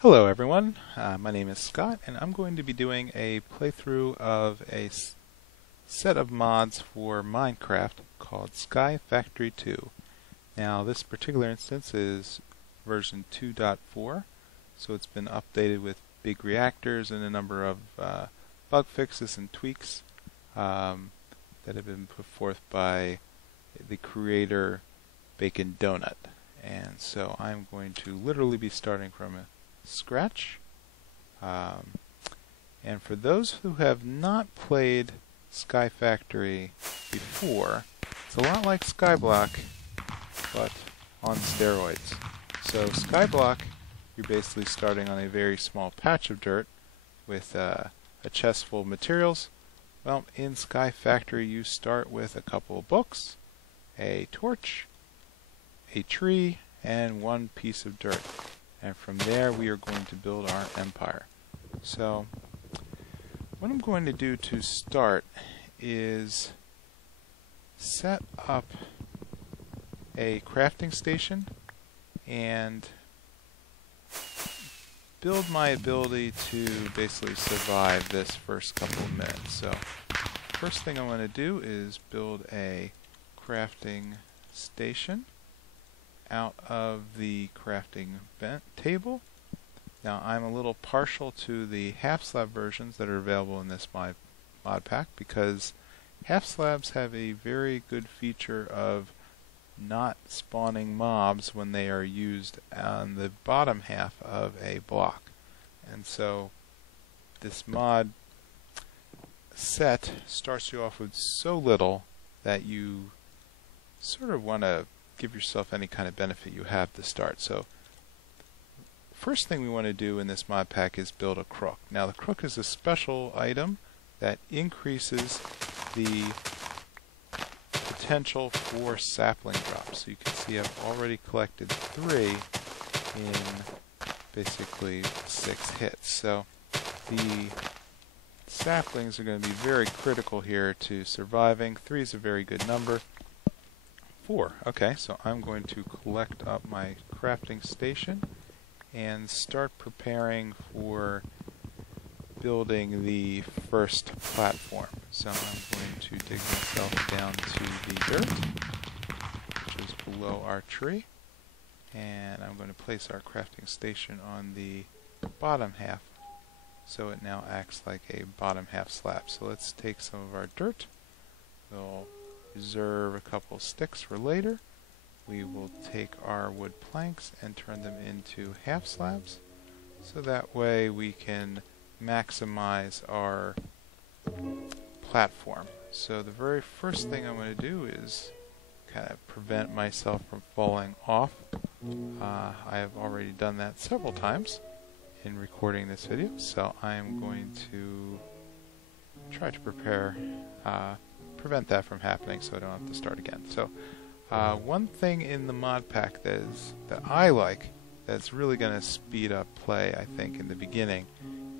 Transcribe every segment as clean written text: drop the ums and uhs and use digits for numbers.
Hello everyone, my name is Scott and I'm going to be doing a playthrough of a set of mods for Minecraft called Sky Factory 2. Now this particular instance is version 2.4, so it's been updated with big reactors and a number of bug fixes and tweaks that have been put forth by the creator Bacon Donut. And so I'm going to literally be starting from scratch. And for those who have not played Sky Factory before, it's a lot like Skyblock, but on steroids. So Skyblock, you're basically starting on a very small patch of dirt with a chest full of materials. Well, in Sky Factory you start with a couple of books, a torch, a tree, and one piece of dirt. And from there we are going to build our empire. So what I'm going to do to start is set up a crafting station and build my ability to basically survive this first couple of minutes. So first thing I'm going to do is build a crafting station out of the crafting table. Now I'm a little partial to the half slab versions that are available in this mod pack because half slabs have a very good feature of not spawning mobs when they are used on the bottom half of a block. And so this mod set starts you off with so little that you sort of want to give yourself any kind of benefit you have to start. So first thing we want to do in this mod pack is build a crook. Now the crook is a special item that increases the potential for sapling drops. So you can see I've already collected 3 in basically 6 hits. So the saplings are going to be very critical here to surviving. 3 is a very good number. 4. Okay, so I'm going to collect up my crafting station and start preparing for building the first platform. So I'm going to dig myself down to the dirt, which is below our tree, and I'm going to place our crafting station on the bottom half, so it now acts like a bottom half slab. So let's take some of our dirt. We'll reserve a couple sticks for later. We will take our wood planks and turn them into half slabs, so that way we can maximize our platform. So the very first thing I'm going to do is kind of prevent myself from falling off. I have already done that several times in recording this video, so I am going to try to prevent that from happening so I don't have to start again. So one thing in the mod pack that I like that's really going to speed up play, I think, in the beginning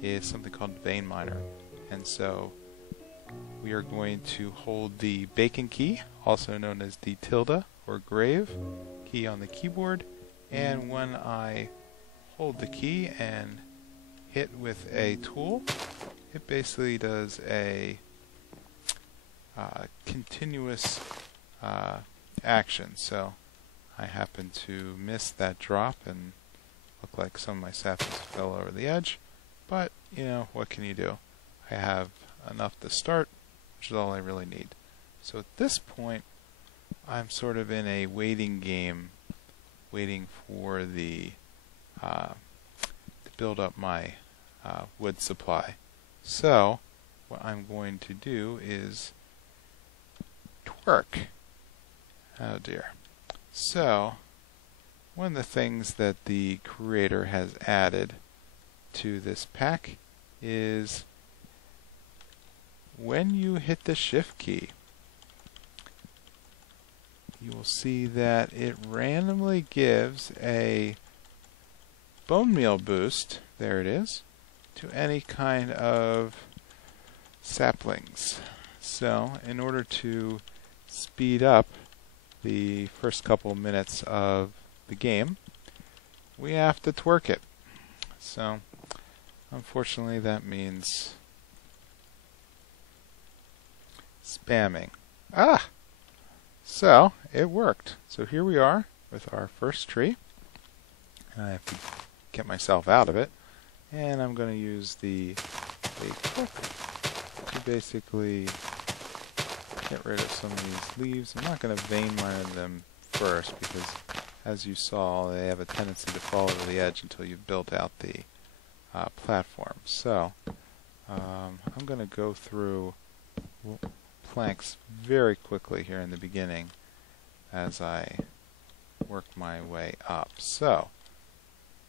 is something called Vein Miner. And so we are going to hold the bacon key, also known as the tilde or grave key on the keyboard, and when I hold the key and hit with a tool, it basically does a continuous action. So I happen to miss that drop and look like some of my saplings fell over the edge, but you know, what can you do? I have enough to start, which is all I really need. So at this point I'm sort of in a waiting game, waiting for the to build up my wood supply. So what I'm going to do is twerk. Oh dear. So one of the things that the creator has added to this pack is when you hit the shift key, you will see that it randomly gives a bone meal boost, there it is, to any kind of saplings. So in order to speed up the first couple minutes of the game, we have to twerk it. So unfortunately that means spamming. So it worked. So here we are with our first tree. I have to get myself out of it, and I'm going to use the crook to basically get rid of some of these leaves. I'm not going to vein mine them first because, as you saw, they have a tendency to fall over the edge until you've built out the platform. So I'm going to go through planks very quickly here in the beginning as I work my way up. So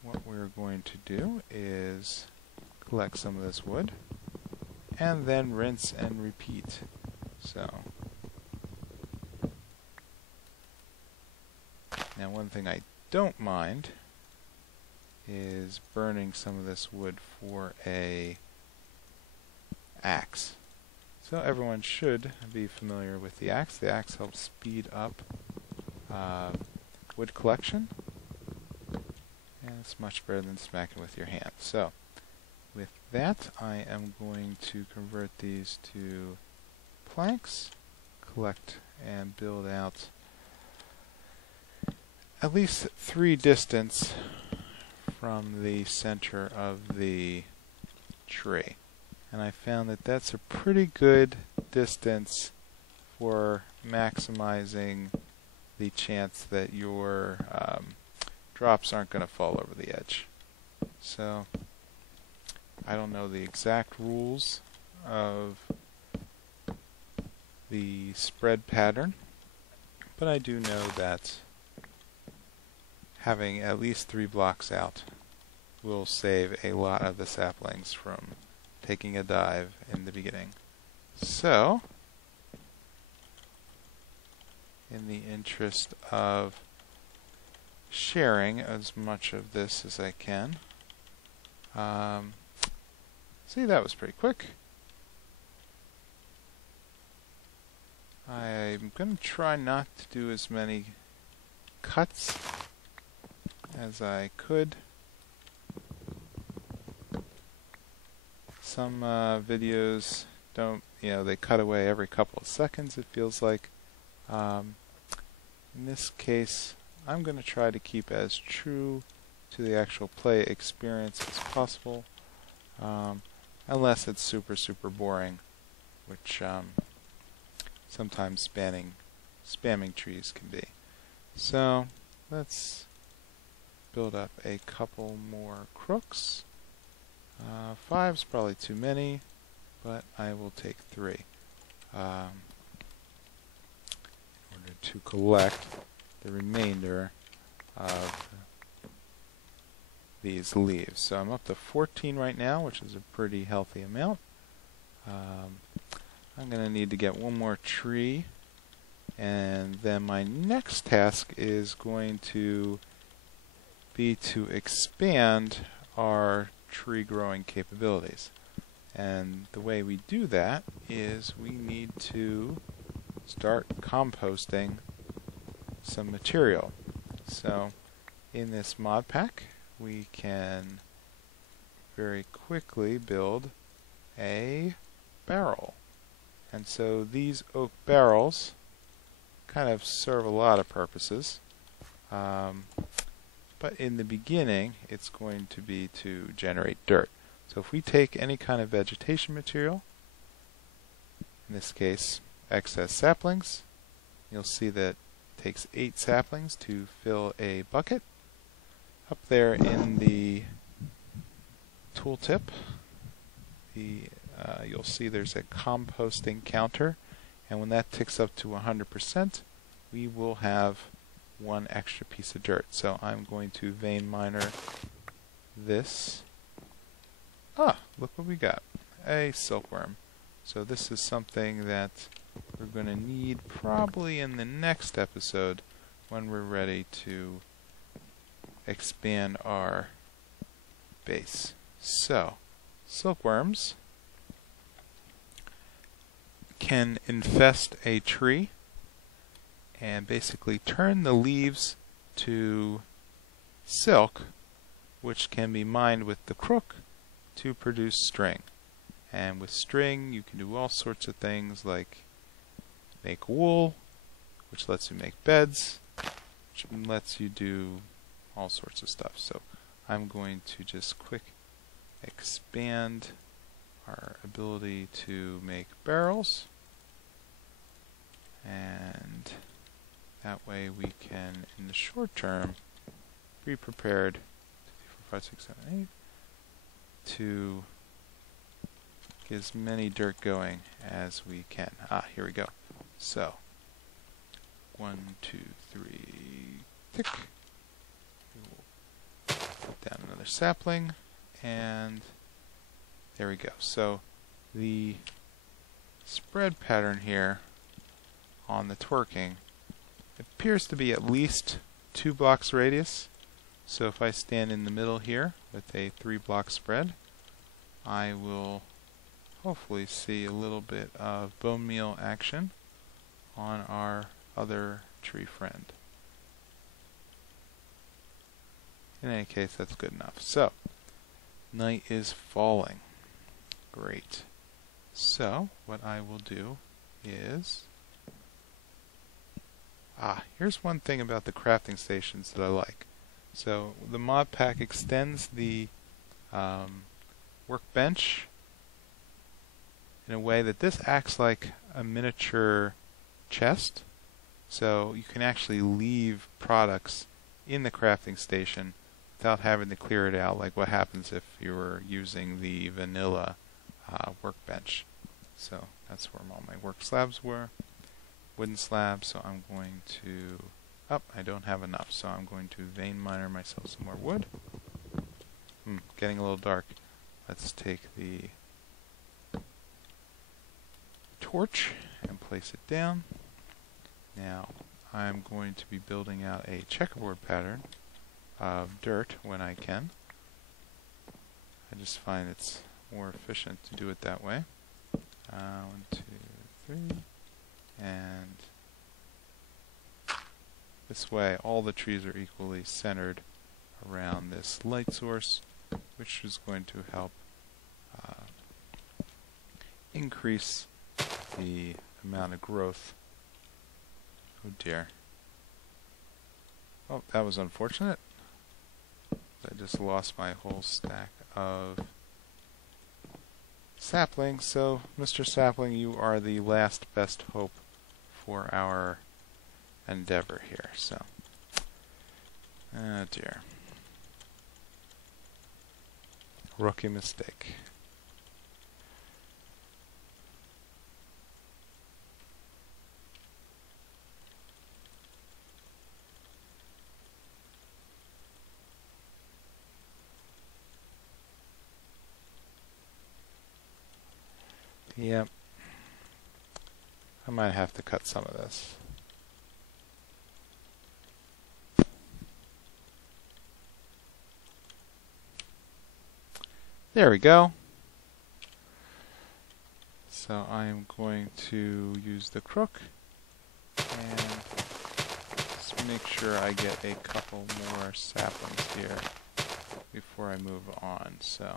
what we're going to do is collect some of this wood and then rinse and repeat. So now one thing I don't mind is burning some of this wood for a axe. So everyone should be familiar with the axe. The axe helps speed up wood collection, and it's much better than smacking with your hand. So with that, I am going to convert these to planks, collect and build out at least 3 distance from the center of the tree. And I found that that's a pretty good distance for maximizing the chance that your drops aren't going to fall over the edge. So I don't know the exact rules of the spread pattern, but I do know that having at least 3 blocks out will save a lot of the saplings from taking a dive in the beginning. So, in the interest of sharing as much of this as I can, see, that was pretty quick. I'm going to try not to do as many cuts as I could. Some videos don't, they cut away every couple of seconds, it feels like. In this case, I'm going to try to keep as true to the actual play experience as possible, unless it's super, super boring, which sometimes spamming trees can be. So let's build up a couple more crooks. 5's probably too many, but I will take 3 in order to collect the remainder of these leaves. So I'm up to 14 right now, which is a pretty healthy amount. I'm going to need to get one more tree, and then my next task is going to be to expand our tree growing capabilities. And the way we do that is we need to start composting some material. So in this mod pack we can very quickly build a barrel. And so these oak barrels kind of serve a lot of purposes. But in the beginning, it's going to be to generate dirt. So if we take any kind of vegetation material, in this case excess saplings, you'll see that it takes 8 saplings to fill a bucket. Up there in the tooltip, you'll see there's a composting counter, and when that ticks up to 100%, we will have 1 extra piece of dirt. So I'm going to vein miner this. Look what we got. A silkworm. So this is something that we're going to need probably in the next episode when we're ready to expand our base. So, silkworms can infest a tree and basically turn the leaves to silk which can be mined with the crook to produce string. And with string, you can do all sorts of things like make wool, which lets you make beds, which lets you do all sorts of stuff. So I'm going to just quick expand our ability to make barrels, and that way we can, in the short term, be prepared 2, 3, 4, 5, 6, 7, 8 to get as many dirt going as we can. Here we go. So 1, 2, 3, tick. We'll put down another sapling, and there we go. So the spread pattern here on the twerking appears to be at least 2 blocks radius. So if I stand in the middle here with a 3-block spread, I will hopefully see a little bit of bone meal action on our other tree friend. In any case, that's good enough. So, night is falling. Great. So, what I will do is... here's one thing about the crafting stations that I like. So, the mod pack extends the workbench in a way that this acts like a miniature chest. So you can actually leave products in the crafting station without having to clear it out, like what happens if you were using the vanilla workbench. So that's where all my work slabs were, wooden slabs. So I'm going to, I don't have enough, so I'm going to vein miner myself some more wood. Getting a little dark. Let's take the torch and place it down. Now I'm going to be building out a checkerboard pattern of dirt when I can. I just find it's more efficient to do it that way. 1, 2, 3, and this way all the trees are equally centered around this light source, which is going to help increase the amount of growth. Oh dear. Oh, that was unfortunate. I just lost my whole stack of saplings. So, Mr. Sapling, you are the last best hope for our endeavor here. So, oh dear. Rookie mistake. Yep. I might have to cut some of this. There we go. So I am going to use the crook and just make sure I get a couple more saplings here before I move on. So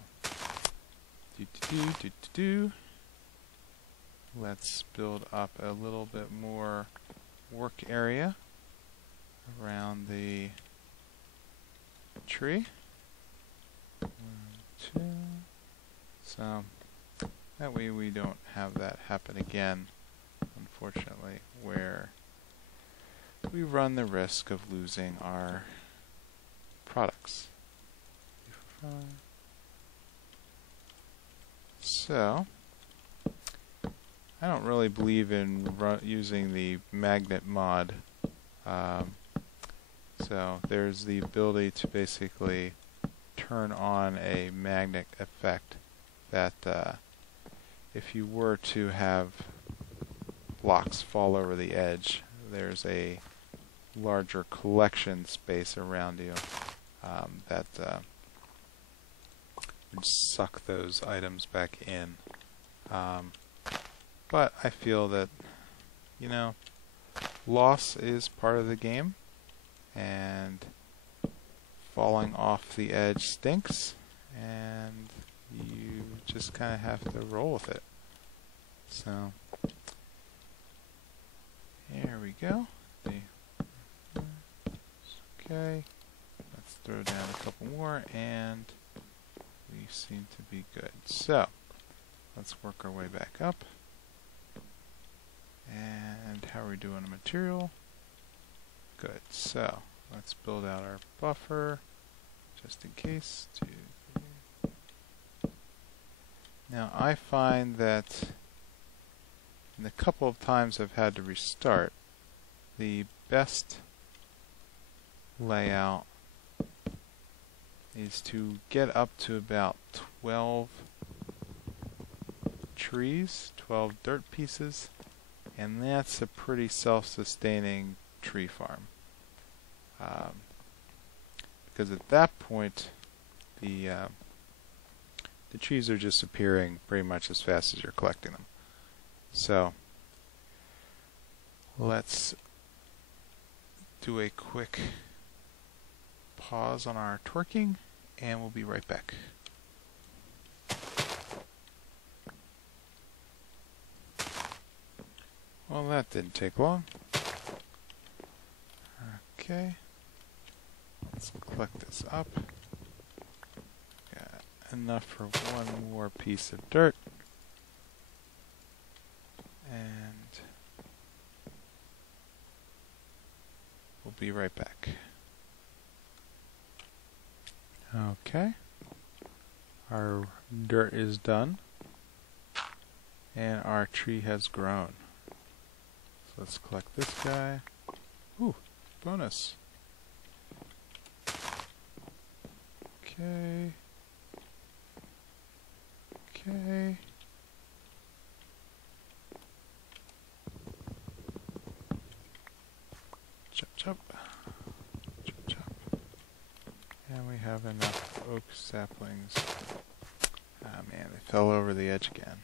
let's build up a little bit more work area around the tree. 1, 2. So that way we don't have that happen again, unfortunately, where we run the risk of losing our products. So I don't really believe in using the magnet mod. So there's the ability to basically turn on a magnet effect that if you were to have blocks fall over the edge, there's a larger collection space around you that would suck those items back in. But I feel that, you know, loss is part of the game, and falling off the edge stinks, and you just kind of have to roll with it. So, here we go. Okay, let's throw down a couple more, and we seem to be good. So, let's work our way back up. And how are we doing on material? Good. So, let's build out our buffer, just in case. 2, 3. Now, I find that in the couple of times I've had to restart, the best layout is to get up to about 12 trees, 12 dirt pieces, and that's a pretty self-sustaining tree farm. Because at that point, the trees are just appearing pretty much as fast as you're collecting them. So, let's do a quick pause on our twerking, and we'll be right back. Well, that didn't take long. Okay, let's collect this up. Got enough for one more piece of dirt. And we'll be right back. Okay, our dirt is done, and our tree has grown. So let's collect this guy. Ooh, bonus. Okay. Okay. Chop, chop. Chop, chop. And we have enough oak saplings. Ah, man, they fell over the edge again.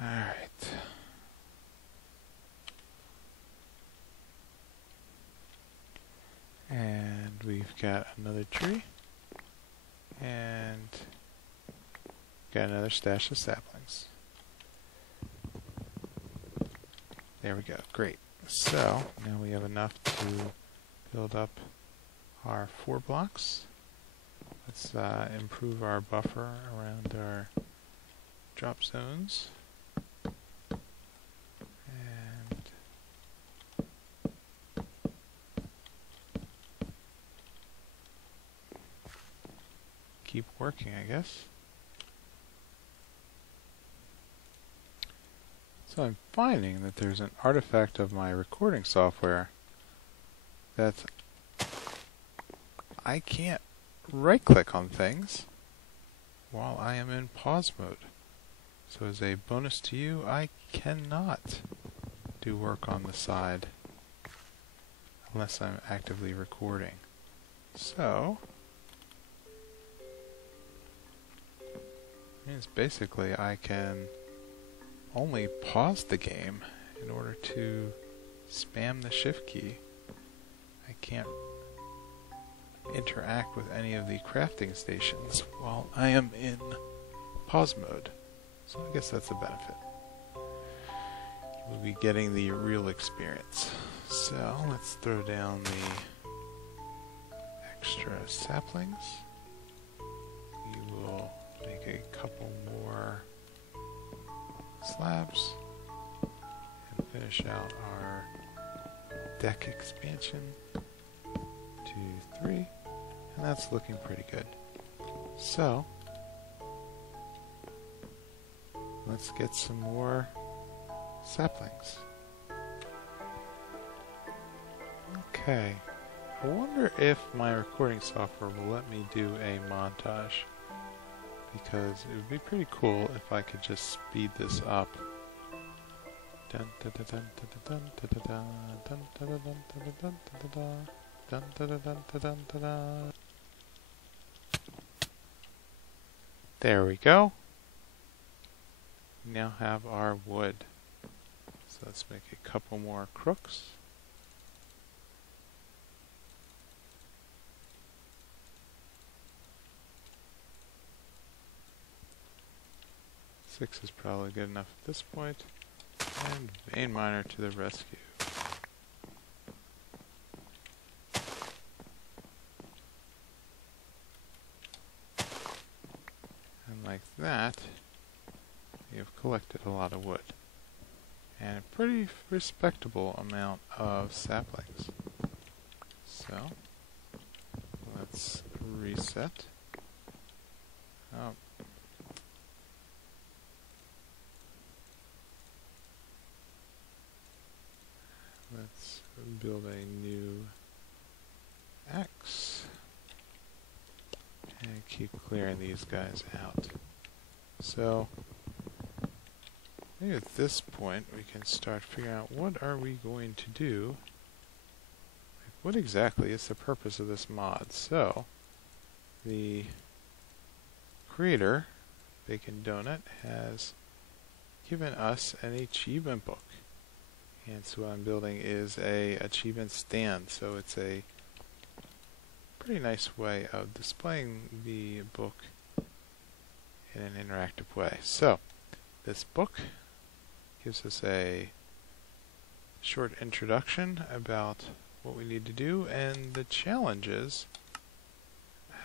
Alright. And we've got another tree. And got another stash of saplings. There we go. Great. So, now we have enough to build up our 4 blocks. Let's improve our buffer around our drop zones. And keep working, I guess. So I'm finding that there's an artifact of my recording software that I can't right-click on things while I am in pause mode. So as a bonus to you, I cannot do work on the side unless I'm actively recording. So, means basically I can only pause the game in order to spam the shift key. I can't interact with any of the crafting stations while I am in pause mode. So I guess that's a benefit. We'll be getting the real experience. So let's throw down the extra saplings. We will make a couple more slabs and finish out our deck expansion. 2, 3, and that's looking pretty good. So let's get some more saplings. Okay, I wonder if my recording software will let me do a montage, because it would be pretty cool if I could just speed this up. Dun dun dun dun dun dun dun dun dun dun dun dun dun dun dun dun. There we go. We now have our wood. So let's make a couple more crooks. 6 is probably good enough at this point. And vein miner to the rescue. And like that, we have collected a lot of wood. And a pretty respectable amount of saplings. So, let's reset. Oh. Let's build a new axe and keep clearing these guys out. So, maybe at this point we can start figuring out what are we going to do. Like, what exactly is the purpose of this mod? So, the creator, Bacon Donut, has given us an achievement book. And so what I'm building is a achievement stand. So it's a pretty nice way of displaying the book in an interactive way. So this book gives us a short introduction about what we need to do, and the challenges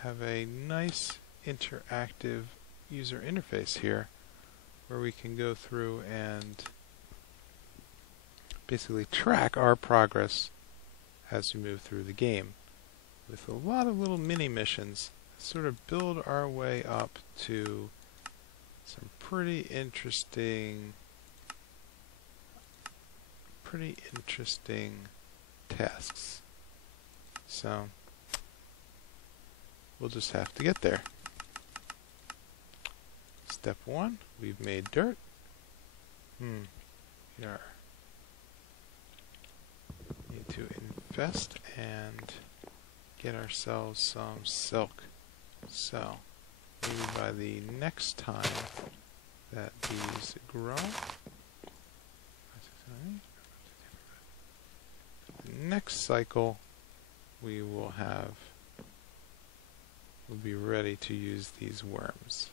have a nice interactive user interface here where we can go through and basically track our progress as we move through the game with a lot of little mini missions that sort of build our way up to some pretty interesting tasks. So we'll just have to get there. Step 1, we've made dirt. Here. Need to invest and get ourselves some silk. So, maybe by the next time that these grow, the next cycle we'll be ready to use these worms.